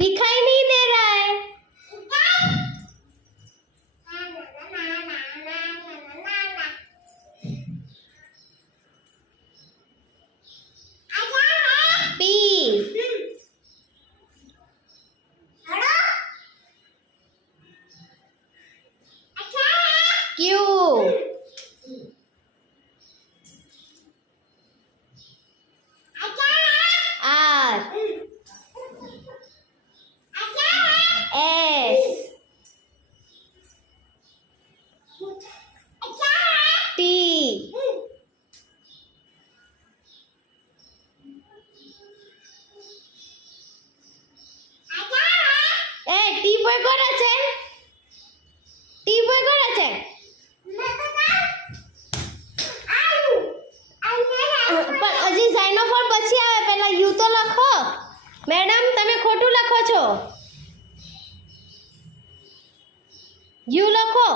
दिखाई नहीं दे रहा है। P Q R S T A T boy કોણ છે? ટી બોય કોણ છે? પણ હજી સાઇનોફોન પછી આવે, પહેલા યુ તો લખો. મેડમ તમે ખોટું લખો છો. યુ લખો.